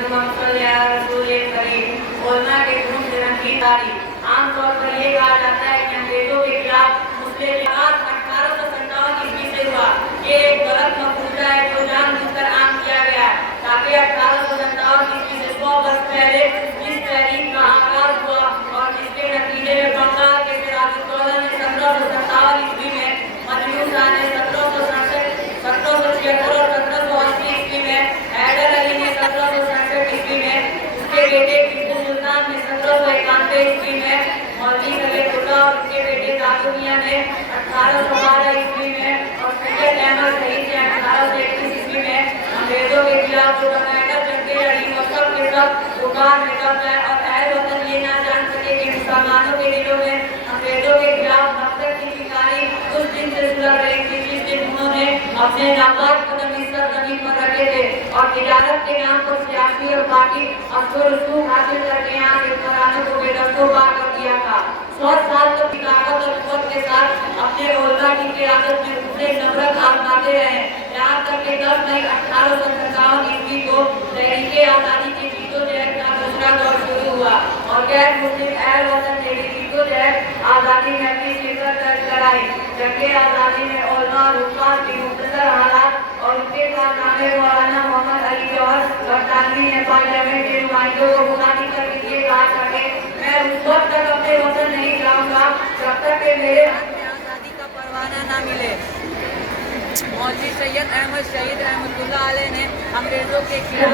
علماء کے گروپ سے رنگین تاریخ عام طور پر یہ کہا جاتا ہے کہ انگریزوں کے خلاف مسلم لحاظ 1857 عیسوی سے ہوا. یہ ایک غلط مفروضہ ہے جو جان بوجھ کر عام کیا گیا ہے تاکہ 1857 عیسوی سے 100 برس پہلے اس تحریک کا آغاز ہوا اور جس کے نتیجے میں بنگال کے سراج الدولہ نے 1757 عیسوی میں، مجنون شاہ نے 1776 اور 1780 عیسوی میں، حیدر علی نے 1767 عیسوی میں، اس کے بیٹے ٹیپو سلطان نے 1791 عیسوی میں، مولوی صالح اللہ اور اس کے بیٹے دادو میاں نے 1812 عیسوی میں اور سید احمد شہید نے 1831 عیسوی میں انگریزوں کے خلاف جو باقاعدہ جنگیں لڑی اور سب کے سب بخار نکل گئے اور اہل وطن یہ نہ جان سکے کہ مسلمانوں کے دلوں میں انگریزوں کے خلاف نفرت کی چنگاری اس دن سے سلگ رہی تھی جس دن انہوں نے اپنے ناپاک قدم اس سرزمین پر رکھے تھے اور تجارت کے نام پر سیاسی اور باقی اثر و رسوخ حاصل کر کے یہاں کے حکمرانوں کو بے دست و پا کر دیا تھا. 100 سال تک طاقت اور قوت کے ساتھ اپنے علماء کی قیادت میں اسے نفرت آزماتے رہے یہاں تک کہ 10 مئی 1857 عیسوی کو تحریک آزادی کی جدوجہد کا دوسرا دور شروع ہوا اور غیر مسلم اہل وطن نے بھی جدوجہد آزادی میں اپنی شرکت درج کرائی. جنگ آزادی میں علماء اور حکام کی مختصر حالات اور ان کے کارنامے مولانا محمد علی جوہر برطانوی نے پارلیمنٹ کے نمائندوں کو بلانی کر کے یہ کہا تھا کہ میں اس وقت تک اپنے وطن نہیں جاؤں گا جب تک کہ میرے آزادی کا پروانہ نہ ملے. مولوی سید احمد شہید رحمۃ اللہ علیہ نے انگریزوں کے خلاف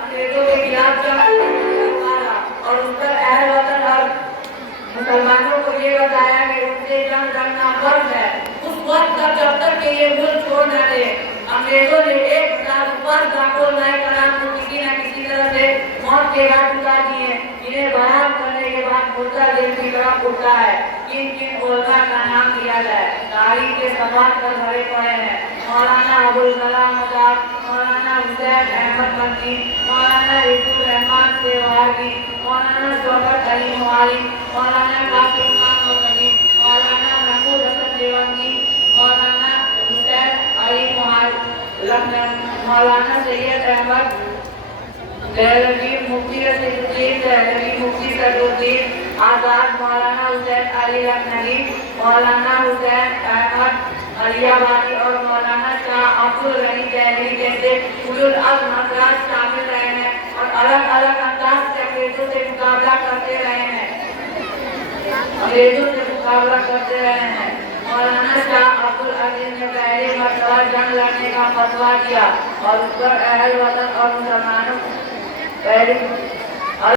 انگریزوں کے خلاف جنگ اور اس پر اہل وطن اور مسلمانوں کو یہ بتایا کہ ان سے جنگ لڑنا فرض ہے اس وقت تک جب تک کہ یہ ملک چھوڑ نہ دے. انگریزوں نے 1000 ڈاکو نئے کرام کو کسی نہ کسی طرح سے موت کے گھاٹ اتار دیے. انہیں بیان کرنے کے بعد مردہ دل کی طرف اٹھتا ہے کن کن علماء کا نام لیا جائے. تاریخ کے صفحات پر بھرے پڑے ہیں. مولانا ابوالکلام آزاد، مولانا حسین احمد مکی، مولانا رفیع الرحمان سہواگی، مولانا شوکت علی مواری، مولانا قاسم خان مرتضی، مولانا محمود حسن دیوبندی، مولانا حسین علی لکھنؤ، مولانا سید احمد دہلوی، مفتی رشید الدین دہلوی، مفتی سعد الدین آزاد، مولانا حسین علی لکھنوی، مولانا حسین احمد علی آبادی اور مولانا شاہ عبد الغنی دہلوی جیسے اولو العزم حضرات شامل رہے ہیں اور الگ الگ انداز سے انگریزوں سے مقابلہ کرتے رہے ہیں. مولانا شاہ عبد العزیز نے پہلے مرتبہ جنگ لڑنے کا فتویٰ دیا اور اس پر اہل وطن اور مسلمانوں پہلے